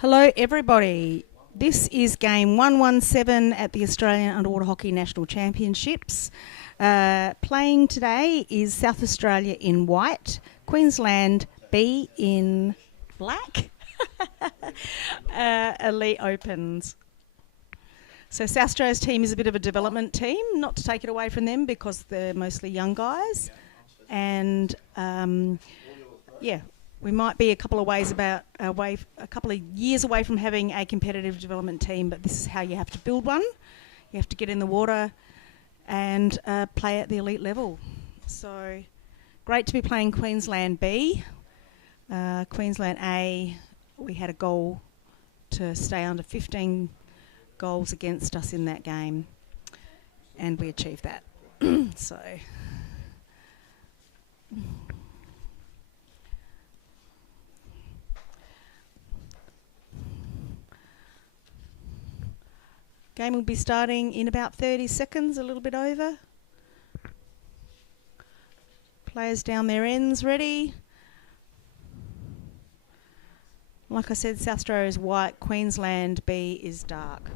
Hello everybody. This is game 117 at the Australian Underwater Hockey National Championships. Playing today is South Australia in white, Queensland B in black. Elite Opens. So South Australia's team is a bit of a development team, not to take it away from them because they're mostly young guys. And we might be a couple of years away from having a competitive development team, but this is how you have to build one. You have to get in the water and play at the elite level. So great to be playing Queensland B. Queensland A, we had a goal to stay under 15 goals against us in that game, and we achieved that. Game will be starting in about 30 seconds, a little bit over. Players down their ends, ready. Like I said, South Australia is white, Queensland B is dark.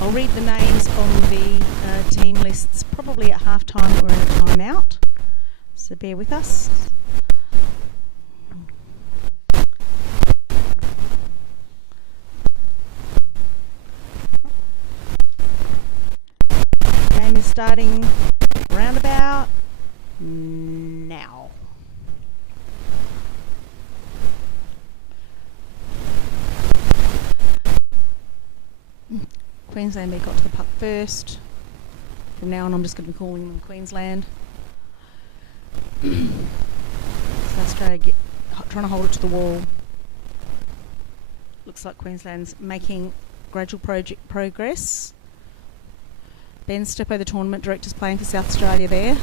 I'll read the names on the team lists probably at half time or in a timeout, so bear with us. Game is starting roundabout now. Queensland B got to the puck first. From now on I'm just going to be calling them Queensland. South Australia trying to hold it to the wall. Looks like Queensland's making gradual progress. Ben Steppo, the tournament director's playing for South Australia there. He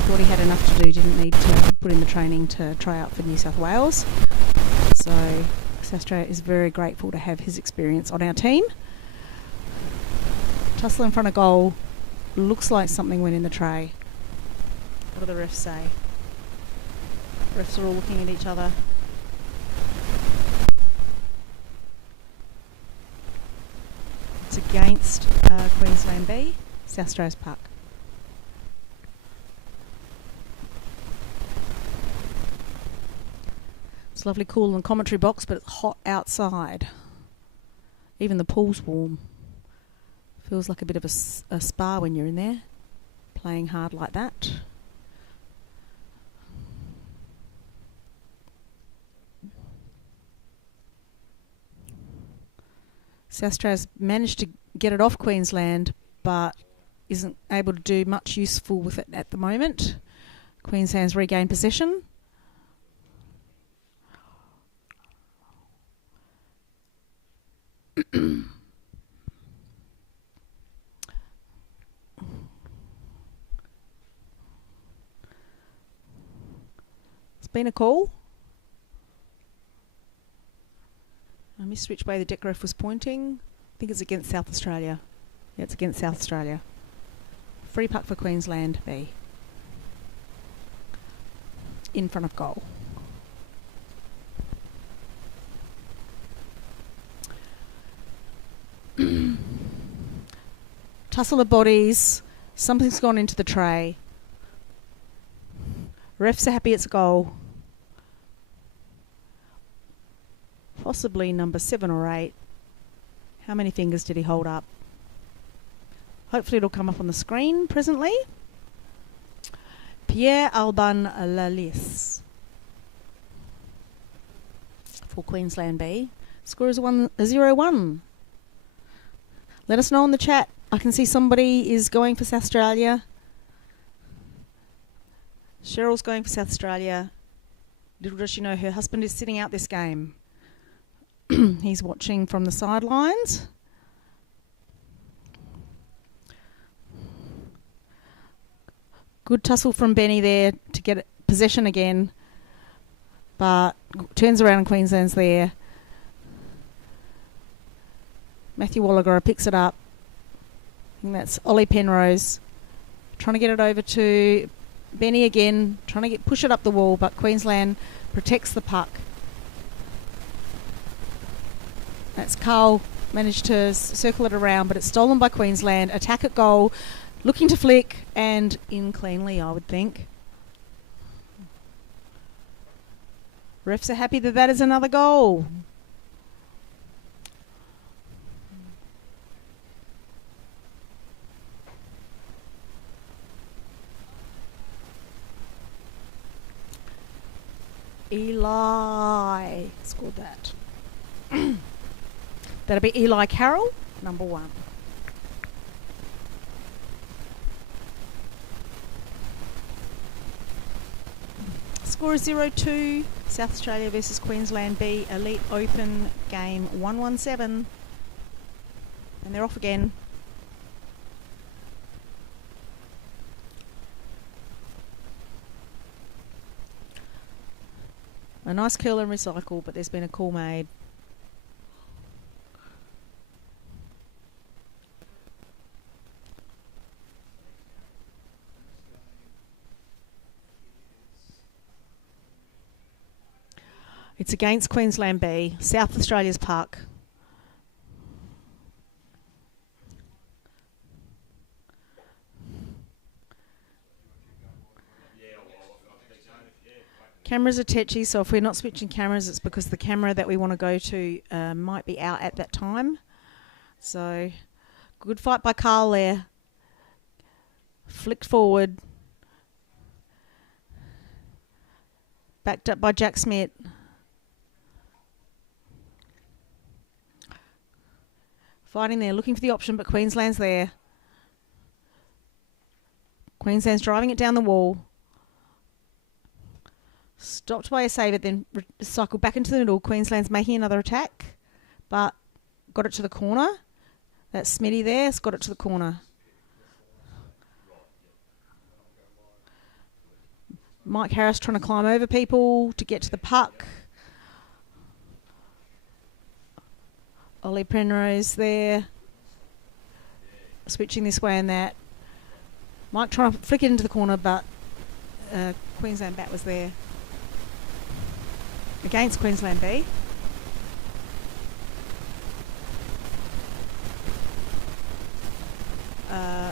thought he had enough to do, didn't need to put in the training to try out for New South Wales. So South Australia is very grateful to have his experience on our team. Tussle in front of goal. Looks like something went in the tray. What do the refs say? Refs are all looking at each other. It's against Queensland B, South Australia's puck. It's lovely cool in the commentary box, but it's hot outside. Even the pool's warm. Feels like a bit of a spa when you're in there, playing hard like that. South Australia's managed to get it off Queensland, but isn't able to do much useful with it at the moment. Queensland's regained possession. It's been a call. I missed which way the deck ref was pointing. I think it's against South Australia. Yeah, it's against South Australia. Free puck for Queensland B. In front of goal. Tussle of bodies. Something's gone into the tray. Refs are happy it's a goal. Possibly number 7 or 8. How many fingers did he hold up? Hopefully it'll come up on the screen presently. Pierre Alban Lalisse for Queensland B. Score is 0-1. Let us know in the chat. I can see somebody is going for South Australia. Cheryl's going for South Australia. Little does she know her husband is sitting out this game. He's watching from the sidelines. Good tussle from Benny there to get possession again. But turns around and Queensland's there. Matthew Wallagar picks it up. I think that's Ollie Penrose. Trying to get it over to Benny again, trying to push it up the wall, but Queensland protects the puck That's Carl managed to circle it around, but it's stolen by Queensland. Attack at goal, looking to flick, and in cleanly, I would think. Refs are happy that that is another goal. Eli scored that. That'll be Eli Carroll, number 1. Score is 0-2. South Australia versus Queensland B, Elite Open game 117. And they're off again. A nice curl and recycle, but there's been a call made. It's against Queensland B, South Australia's puck. Cameras are tetchy, so if we're not switching cameras, it's because the camera that we want to go to might be out at that time. So, good fight by Carl there. Flicked forward. Backed up by Jack Smith. Fighting there, looking for the option, but Queensland's there. Queensland's driving it down the wall. Stopped by a saver, then cycled back into the middle. Queensland's making another attack, but got it to the corner. That's Smitty there. It's got it to the corner. Mike Harris trying to climb over people to get to the puck. Ollie Penrose there. Switching this way and that. Mike trying to flick it into the corner, but Queensland bat was there. Against Queensland B.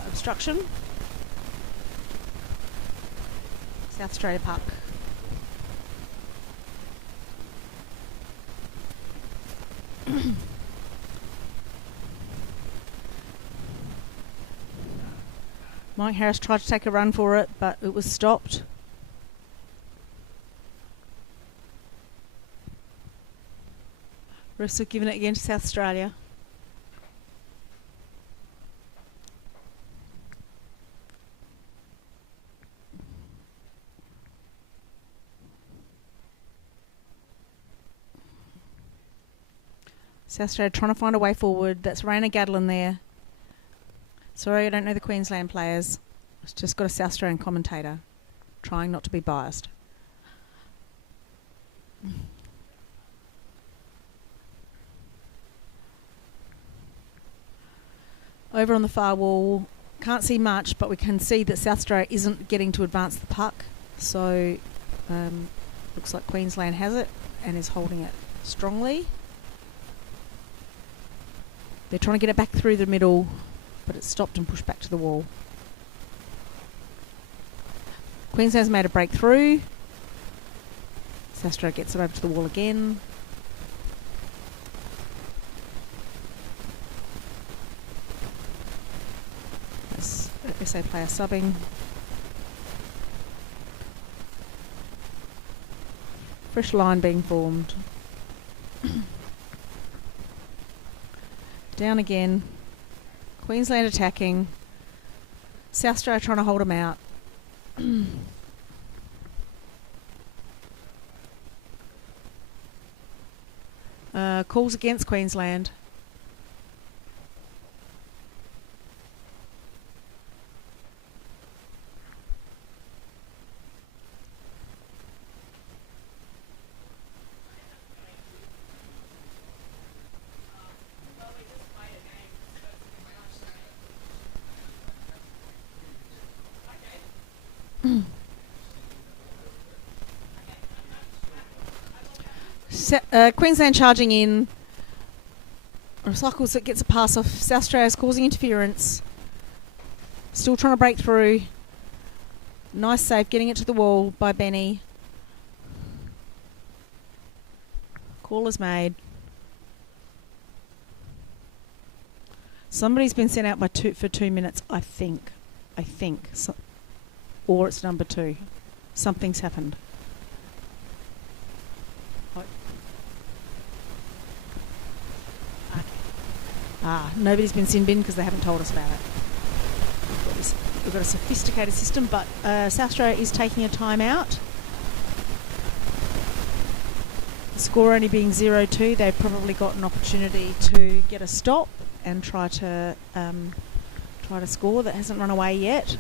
Obstruction. South Australia puck. Mike Harris tried to take a run for it, but it was stopped. Refs have given it again to South Australia. South Australia trying to find a way forward. That's Raina Gadlin there. Sorry, I don't know the Queensland players. It's just got a South Australian commentator. Trying not to be biased. Over on the far wall, can't see much, but we can see that South Australia isn't getting to advance the puck. So, looks like Queensland has it and is holding it strongly. They're trying to get it back through the middle, but it's stopped and pushed back to the wall. Queensland's made a breakthrough. South Australia gets it over to the wall again. That's SA player subbing. Fresh line being formed. Down again. Queensland attacking. South Australia trying to hold them out. Calls against Queensland. Queensland charging in. Recycles it, gets a pass off. South Australia's causing interference. Still trying to break through. Nice save, getting it to the wall by Benny. Call is made. Somebody's been sent out for 2 minutes, I think. So, or it's number 2. Something's happened. Nobody's been sin bin because they haven't told us about it. We've got a sophisticated system, but South Australia is taking a timeout. The score only being 0-2, they've probably got an opportunity to get a stop and try to score. That hasn't run away yet.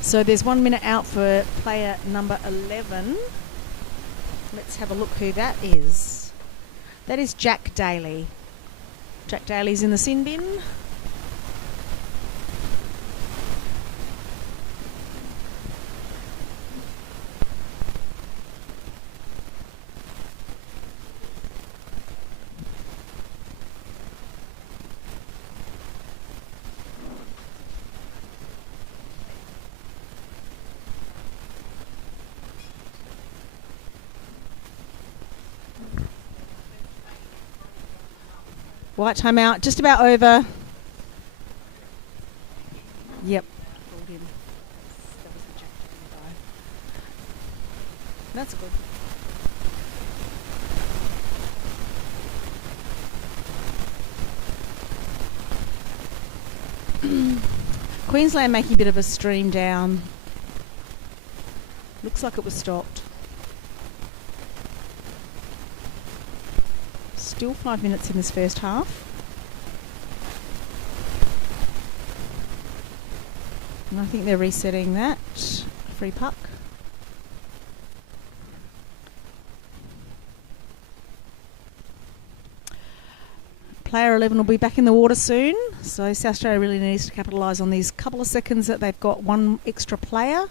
So there's 1 minute out for player number 11. Let's have a look who that is. That is Jack Daly. Jack Daly's in the sin bin. White timeout, just about over. Yep. That's good. Queensland making a bit of a stream down. Looks like it was stopped. Still 5 minutes in this first half. And I think they're resetting that. Free puck. Player 11 will be back in the water soon. So South Australia really needs to capitalise on these couple of seconds that they've got one extra player.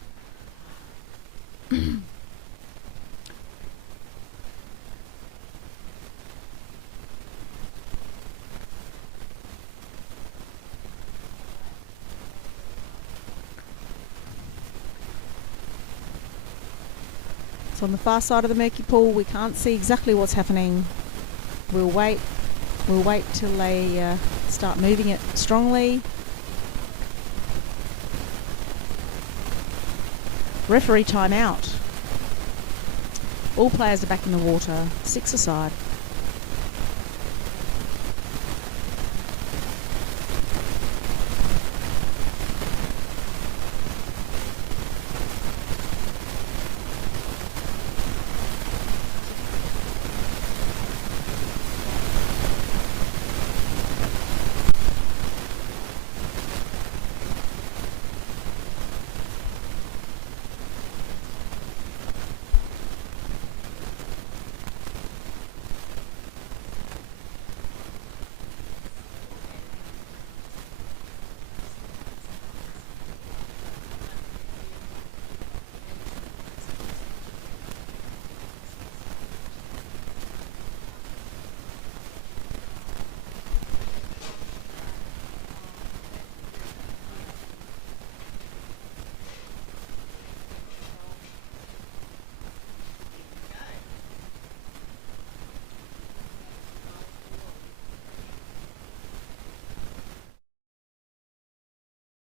On the far side of the murky pool, we can't see exactly what's happening. We'll wait till they start moving it strongly. Referee timeout. All players are back in the water. 6 aside.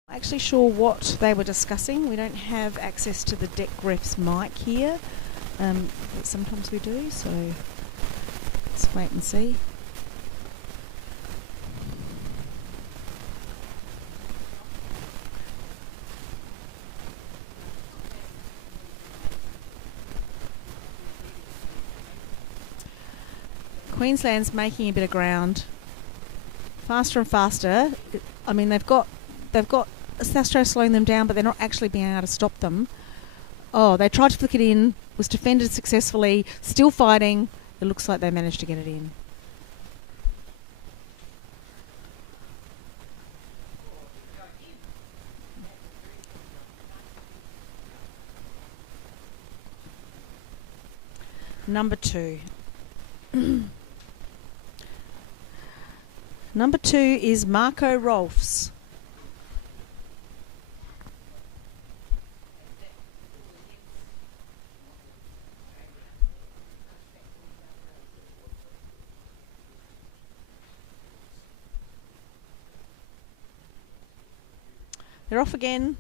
Actually sure what they were discussing. We don't have access to the deck ref's mic here, but sometimes we do, so let's wait and see. Queensland's making a bit of ground, faster and faster. I mean, they've got South Australia slowing them down, but they're not actually being able to stop them. Oh, they tried to flick it in, was defended successfully, still fighting. It looks like they managed to get it in. Number 2. Number 2 is Marco Rolfs. They're off again.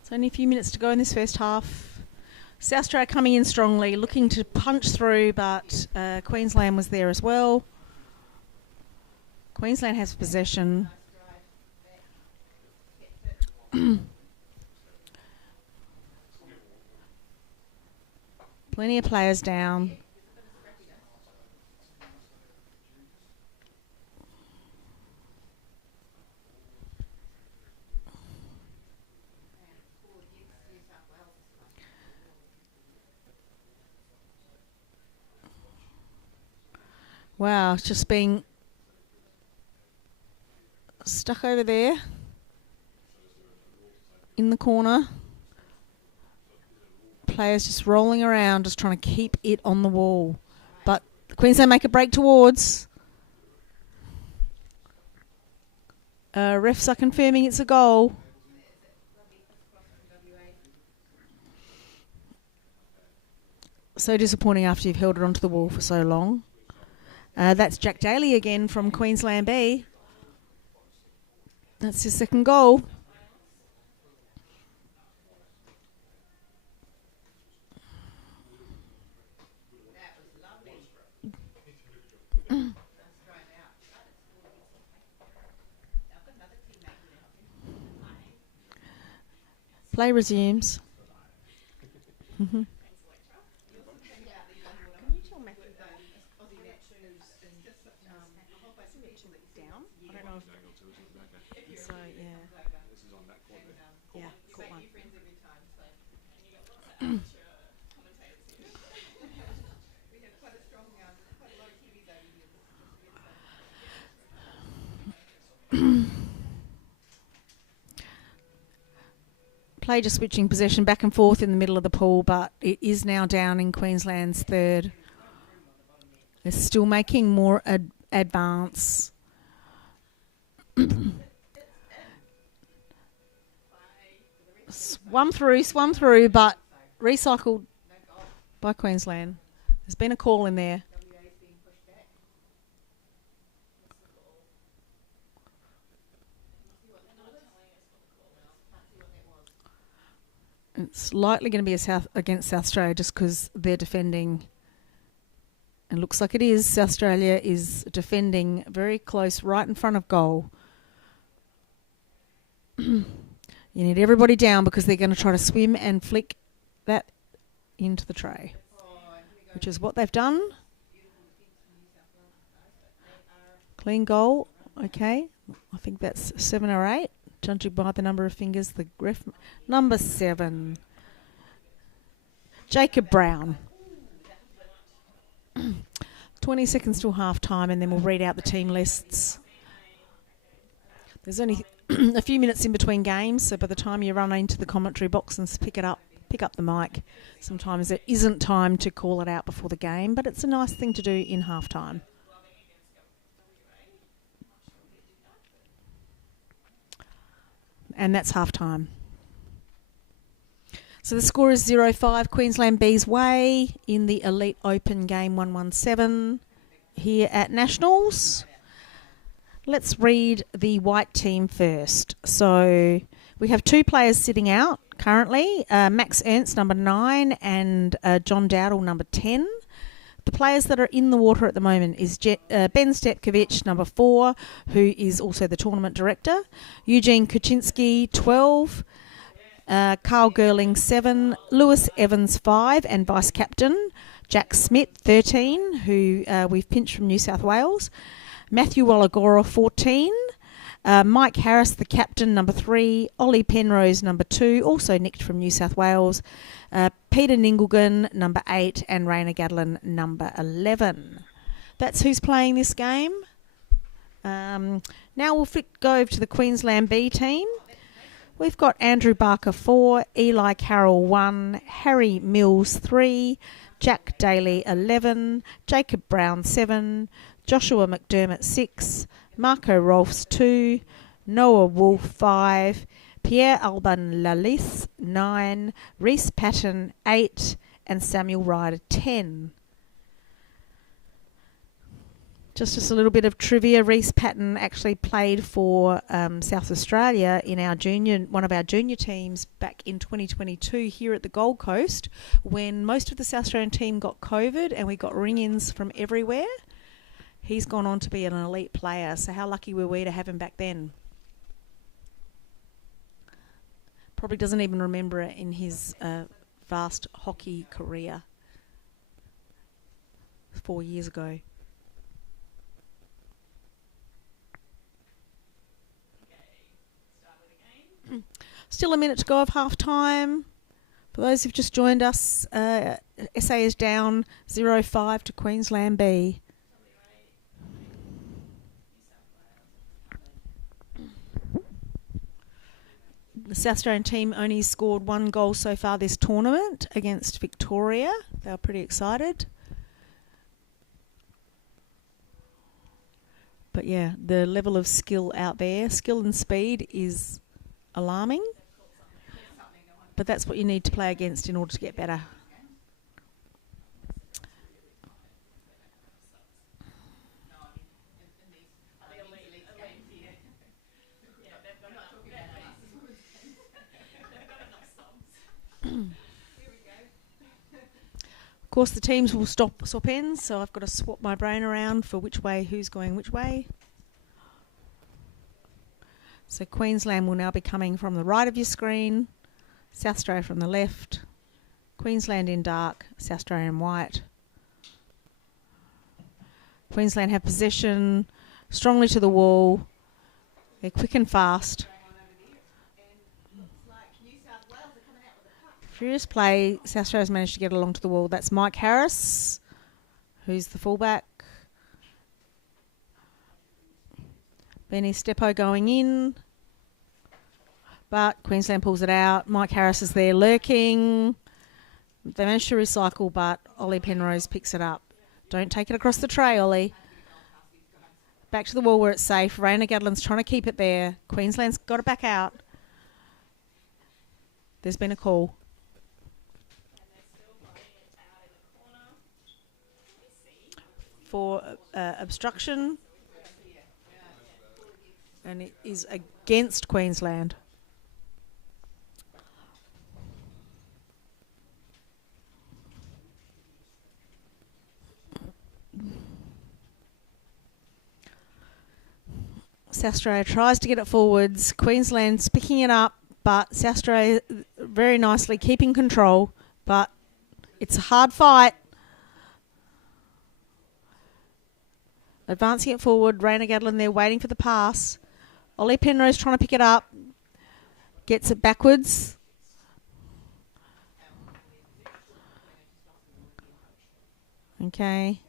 It's only a few minutes to go in this first half. South Australia coming in strongly, looking to punch through, but Queensland was there as well. Queensland has possession. Plenty of players down. Wow, it's just being stuck over there in the corner. Players just rolling around, just trying to keep it on the wall. But Queensland make a break towards. Refs are confirming it's a goal. So disappointing after you've held it onto the wall for so long. That's Jack Daly again from Queensland B. That's his second goal. Play resumes. Play just switching possession back and forth in the middle of the pool, but it is now down in Queensland's third. They're still making more advance. Swum through, but recycled by Queensland. There's been a call in there. It's likely going to be against South Australia just because they're defending. And looks like it is. South Australia is defending very close, right in front of goal. You need everybody down because they're going to try to swim and flick that into the tray, which is what they've done. Clean goal. Okay. I think that's 7 or 8. Judging by the number of fingers, the ref. Number 7. Jacob Brown. 20 seconds till half time, and then we'll read out the team lists. There's only a few minutes in between games, so by the time you run into the commentary box and pick up the mic, sometimes there isn't time to call it out before the game, but it's a nice thing to do in half time. And that's half time. So the score is 0-5 Queensland B's way in the Elite Open Game 117 here at Nationals. Let's read the white team first. So we have 2 players sitting out currently, Max Ernst, number 9, and John Dowdle, number 10. The players that are in the water at the moment is Ben Stepkovich, number 4, who is also the tournament director. Eugene Kuczynski, 12. Carl Gerling, 7. Lewis Evans, 5, and vice captain. Jack Smith, 13, who we've pinched from New South Wales. Matthew Wallagora, 14. Mike Harris, the captain, number 3. Ollie Penrose, number 2, also nicked from New South Wales. Peter Ningelgan, number 8, and Raina Gadlin, number 11. That's who's playing this game. Now we'll go over to the Queensland B team. We've got Andrew Barker 4, Eli Carroll 1, Harry Mills 3, Jack Daly 11, Jacob Brown 7, Joshua McDermott 6, Marco Rolfs 2, Noah Wolf 5, Pierre Alban Lalisse 9, Reese Patton 8, and Samuel Ryder 10. Just as a little bit of trivia, Reese Patton actually played for South Australia in our one of our junior teams back in 2022 here at the Gold Coast, when most of the South Australian team got COVID and we got ring-ins from everywhere. He's gone on to be an elite player, so how lucky were we to have him back then? Probably doesn't even remember it in his vast hockey career 4 years ago. Still a minute to go of half time. For those who've just joined us, SA is down 0-5 to Queensland B. The South Australian team only scored 1 goal so far this tournament against Victoria. They were pretty excited. But yeah, the level of skill out there, skill and speed is alarming. But that's what you need to play against in order to get better. Of course, the teams will swap ends, so I've got to swap my brain around for which way, who's going which way. So Queensland will now be coming from the right of your screen, South Australia from the left, Queensland in dark, South Australia in white. Queensland have possession, strongly to the wall, they're quick and fast. Furious play, South Australia's managed to get along to the wall. That's Mike Harris, who's the fullback. Benny Stepo going in, but Queensland pulls it out. Mike Harris is there lurking. They managed to recycle, but Ollie Penrose picks it up. Don't take it across the tray, Ollie. Back to the wall where it's safe. Raina Gadlin's trying to keep it there. Queensland's got it back out. There's been a call. For obstruction, and it is against Queensland. South Australia tries to get it forwards. Queensland's picking it up, but South Australia very nicely keeping control, but it's a hard fight. Advancing it forward, Raina Gadlin there waiting for the pass. Ollie Penrose trying to pick it up. Gets it backwards. Okay.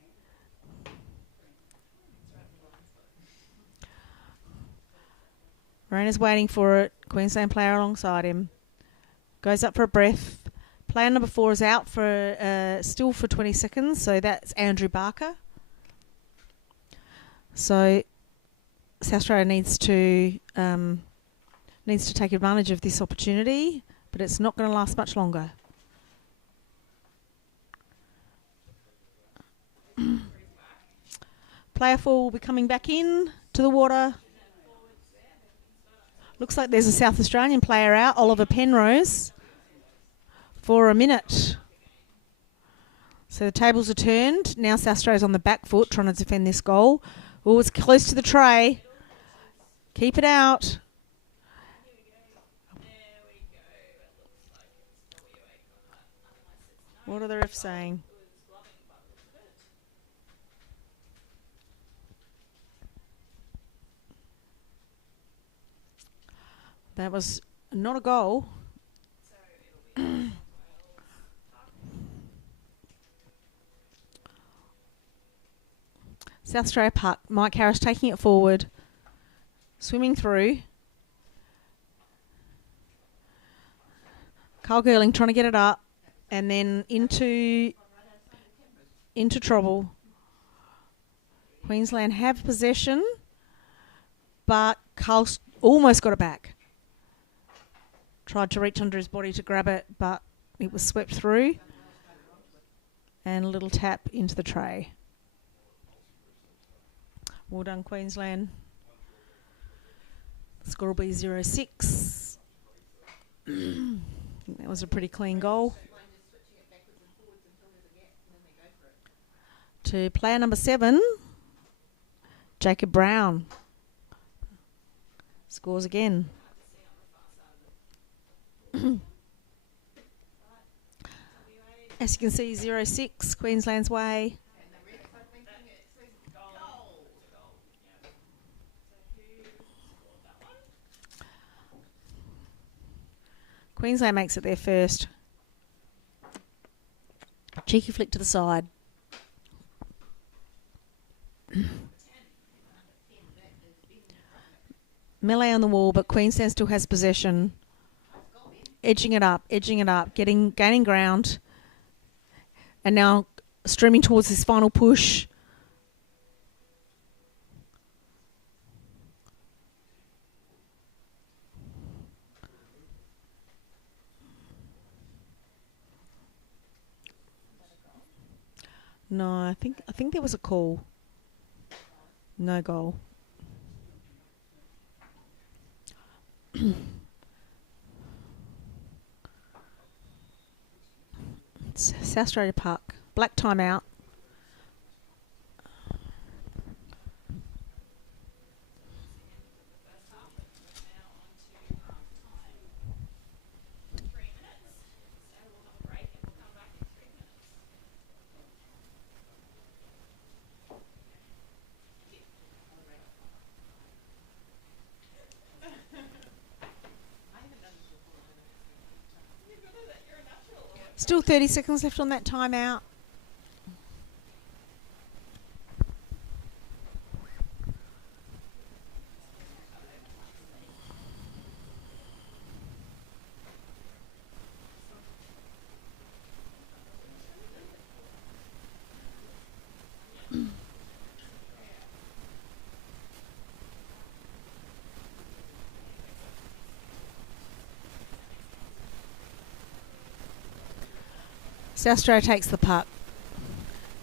Raina's waiting for it. Queensland player alongside him. Goes up for a breath. Player number 4 is out for still for 20 seconds, so that's Andrew Barker. So South Australia needs to take advantage of this opportunity, but it's not going to last much longer. Player 4 will be coming back in to the water. Looks like there's a South Australian player out, Oliver Penrose, for a minute. So the tables are turned. Now South Australia's on the back foot trying to defend this goal. Oh, it's close to the tray. Keep it out. What are the refs saying? That was not a goal. South Australia puck. Mike Harris taking it forward. Swimming through. Kyle Girling trying to get it up and then into trouble. Queensland have possession, but Kyle's almost got it back. Tried to reach under his body to grab it, but it was swept through. And a little tap into the tray. Well done, Queensland. The score will be 0-6. That was a pretty clean goal. To player number 7, Jacob Brown. Scores again. As you can see, 0-6, Queensland's way. Queensland makes it their first. Cheeky flick to the side. Melee on the wall, but Queensland still has possession. Edging it up, gaining ground. And now streaming towards his final push. No, I think there was a call. No goal. It's South Australia Park. Black timeout. Still 30 seconds left on that timeout. South Australia takes the puck.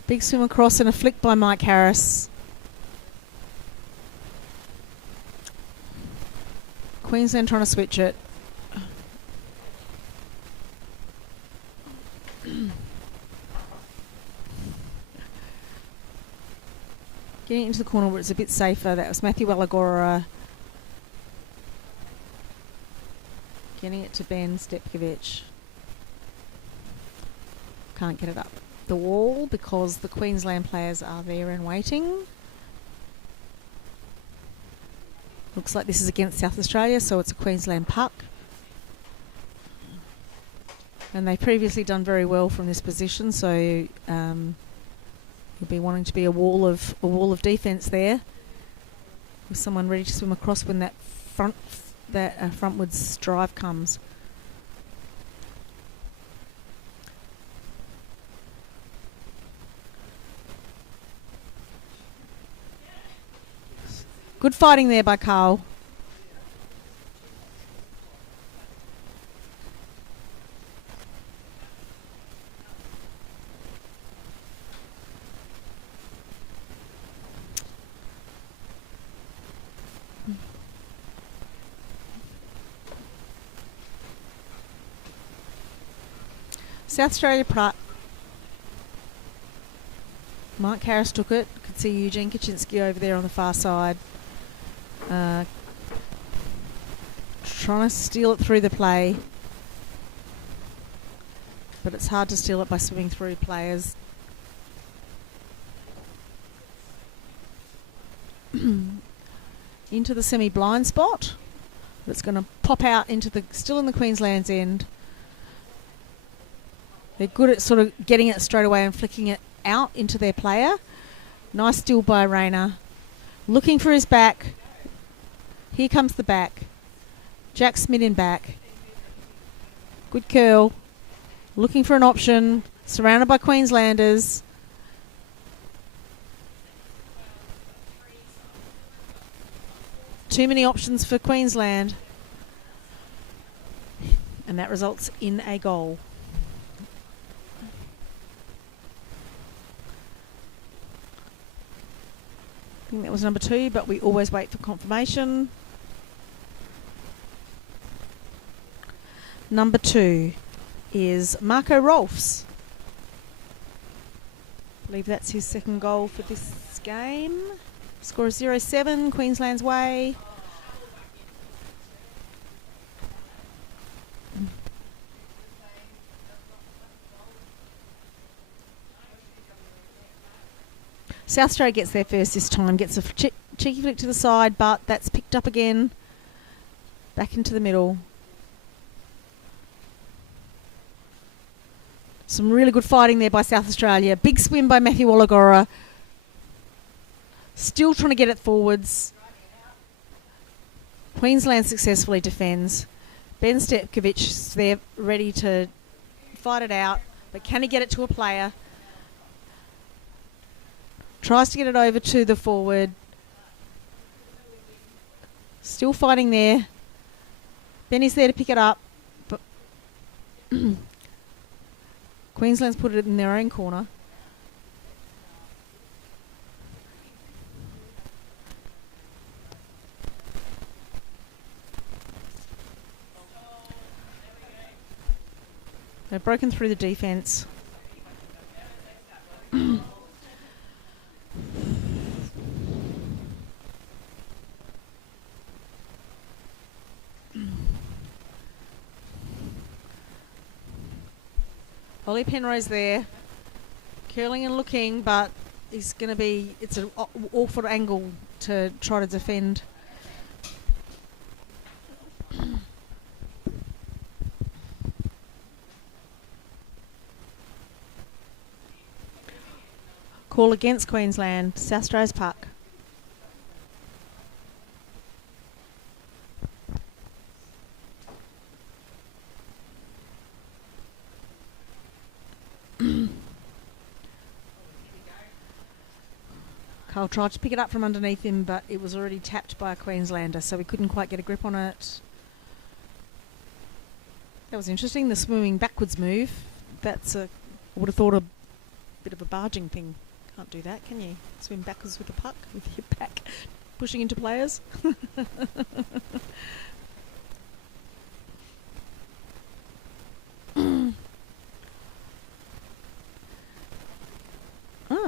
Big swim across and a flick by Mike Harris. Queensland trying to switch it. Getting into the corner where it's a bit safer. That was Matthew Alagora. Getting it to Ben Stepkovich. Can't get it up the wall because the Queensland players are there and waiting. Looks like this is against South Australia, so it's a Queensland puck. And they've previously done very well from this position, so you'll be wanting to be a wall of defence there, with someone ready to swim across when that frontwards drive comes. Good fighting there by Carl. South Australia Pratt. Mike Harris took it. Could see Eugene Kaczynski over there on the far side. Trying to steal it through the play, but it's hard to steal it by swimming through players. Into the semi-blind spot. It's going to pop out into still in the Queensland's end. They're good at sort of getting it straight away and flicking it out into their player. Nice steal by Rayner. Looking for his back. Here comes the back. Jack Smith in back. Good curl. Looking for an option. Surrounded by Queenslanders. Too many options for Queensland. And that results in a goal. I think that was number 2, but we always wait for confirmation. Number 2 is Marco Rolfs. I believe that's his second goal for this game. Score is 0-7, Queensland's way. South Australia gets there first this time, gets a cheeky flick to the side, but that's picked up again. Back into the middle. Some really good fighting there by South Australia. Big swim by Matthew Oligora. Still trying to get it forwards. Queensland successfully defends. Ben Stepkovich is there ready to fight it out, but can he get it to a player? Tries to get it over to the forward. Still fighting there. Benny's there to pick it up, but Queensland's put it in their own corner. They've broken through the defence. Ollie Penrose there, curling and looking, but he's going to be, it's an awful angle to try to defend. Call against Queensland, South Australia's puck. Carl tried to pick it up from underneath him, but it was already tapped by a Queenslander, so we couldn't quite get a grip on it. That was interesting, the swimming backwards move. That's I would have thought a bit of a barging thing. Can't do that, can you? Swim backwards with the puck, with your back pushing into players.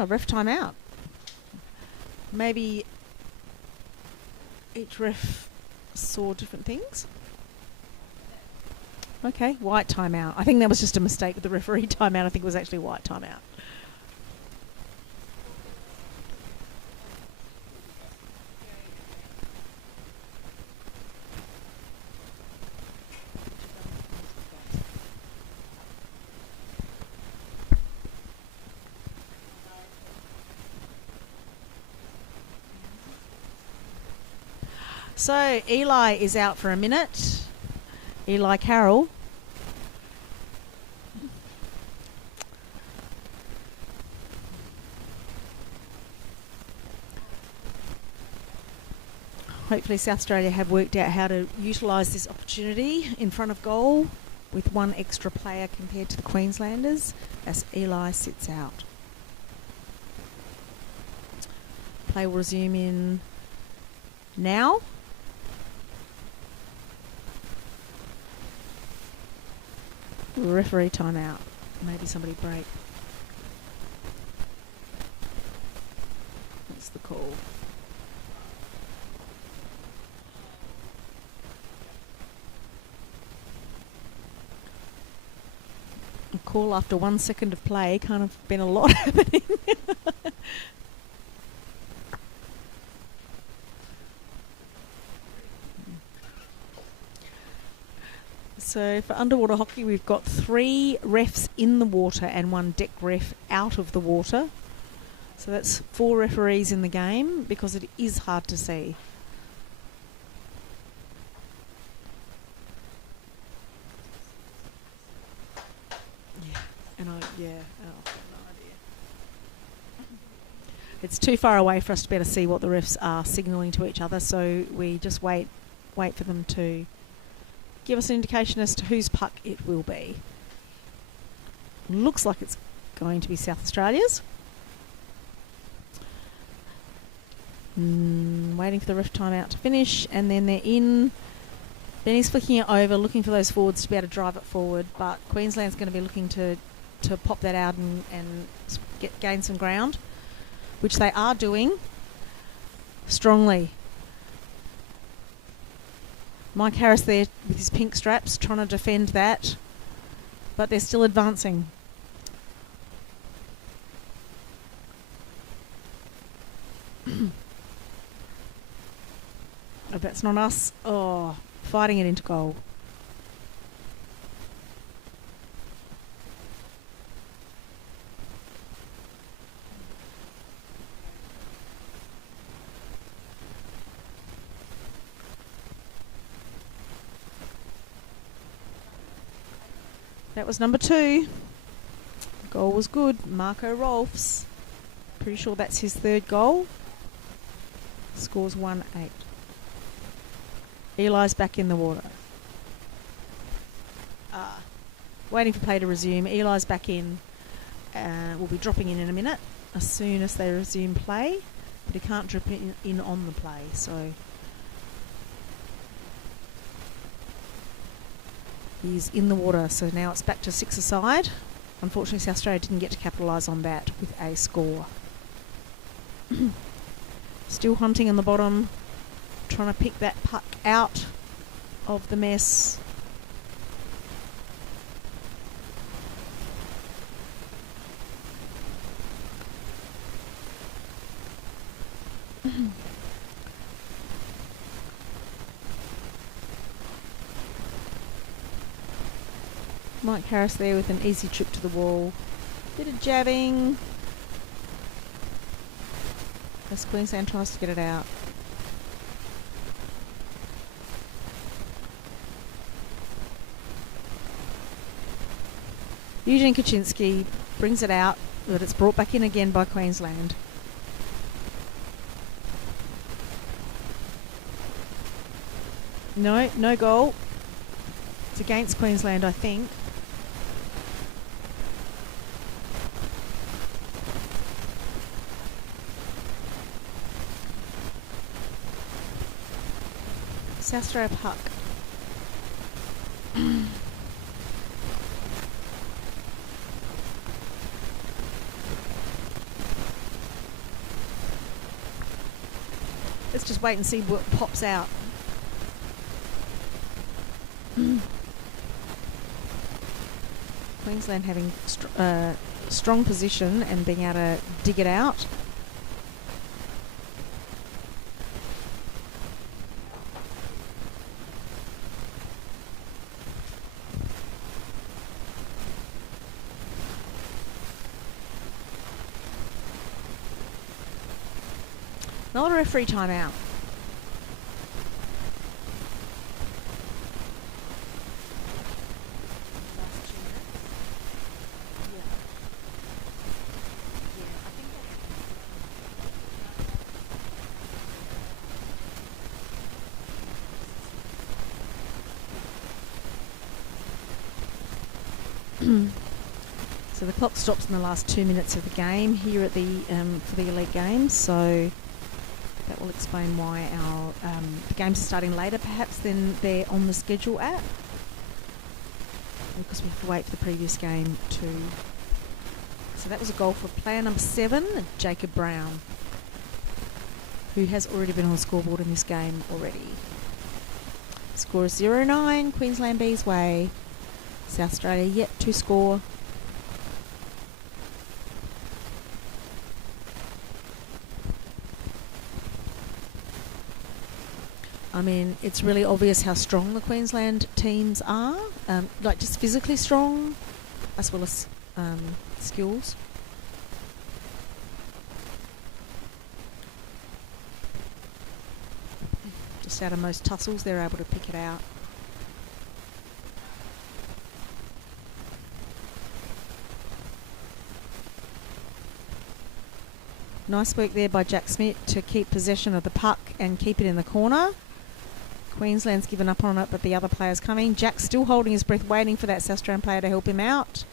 Ref timeout. Maybe each ref saw different things. Okay, white timeout. I think that was just a mistake with the referee timeout. I think it was actually white timeout. So Eli is out for a minute. Eli Carroll. Hopefully South Australia have worked out how to utilise this opportunity in front of goal with one extra player compared to the Queenslanders as Eli sits out. Play will resume in now. Referee timeout. Maybe somebody break. That's the call. A call after 1 second of play, kind of been a lot happening. So for underwater hockey, we've got 3 refs in the water and 1 deck ref out of the water. So that's 4 referees in the game because it is hard to see. And yeah, oh, I've got no idea. It's too far away for us to be able to see what the refs are signalling to each other, so we just wait for them to give us an indication as to whose puck it will be. Looks like it's going to be South Australia's. Waiting for the ref timeout to finish, and then they're in. Benny's flicking it over, looking for those forwards to be able to drive it forward, but Queensland's going to be looking to pop that out and gain some ground, which they are doing strongly. Mike Harris there with his pink straps trying to defend that, but they're still advancing. Oh, that's not us. Oh, fighting it into goal. That was number 2. Goal was good. Marco Rolfs. Pretty sure that's his 3rd goal. Scores 1-8. Eli's back in the water. Waiting for play to resume. Eli's back in. Will be dropping in a minute as soon as they resume play. But he can't drop in on the play, so he's in the water. So now it's back to 6-a-side. Unfortunately, South Australia didn't get to capitalise on that with a score. Still hunting on the bottom, trying to pick that puck out of the mess. Mike Harris there with an easy trip to the wall. Bit of jabbing. As Queensland tries to get it out. Eugene Kaczynski brings it out, but it's brought back in again by Queensland. No goal. It's against Queensland, I think. South Australia puck. Let's just wait and see what pops out. Queensland having strong position and being able to dig it out. Not a referee timeout. So the clock stops in the last 2 minutes of the game here at the for the Elite Games. So that will explain why our the games are starting later, perhaps, than they're on the schedule at. Because we have to wait for the previous game too. So that was a goal for player number 7, Jacob Brown, who has already been on the scoreboard in this game already. Score is 0-9, Queensland B's way. South Australia yet to score. I mean, it's really obvious how strong the Queensland teams are, like just physically strong, as well as skills. Just out of most tussles, they're able to pick it out. Nice work there by Jack Smith to keep possession of the puck and keep it in the corner. Queensland's given up on it, but the other player's coming. Jack's still holding his breath, waiting for that South Australian player to help him out,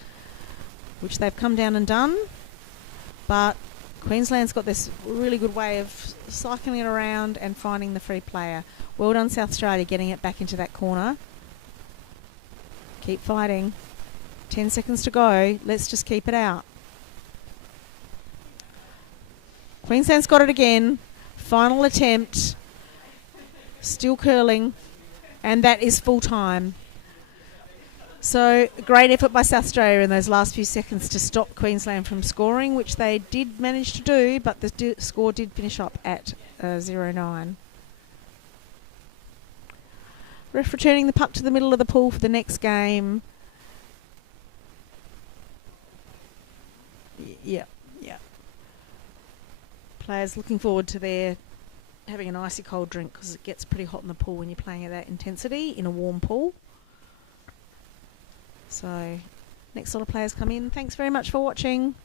which they've come down and done. But Queensland's got this really good way of cycling it around and finding the free player. Well done, South Australia, getting it back into that corner. Keep fighting. 10 seconds to go. Let's just keep it out. Queensland's got it again. Final attempt. Still curling. And that is full time. So, great effort by South Australia in those last few seconds to stop Queensland from scoring, which they did manage to do, but the score did finish up at 0-9. Ref returning the puck to the middle of the pool for the next game. Yeah. Players looking forward to their having an icy cold drink because it gets pretty hot in the pool when you're playing at that intensity in a warm pool. So, next lot of players come in. Thanks very much for watching.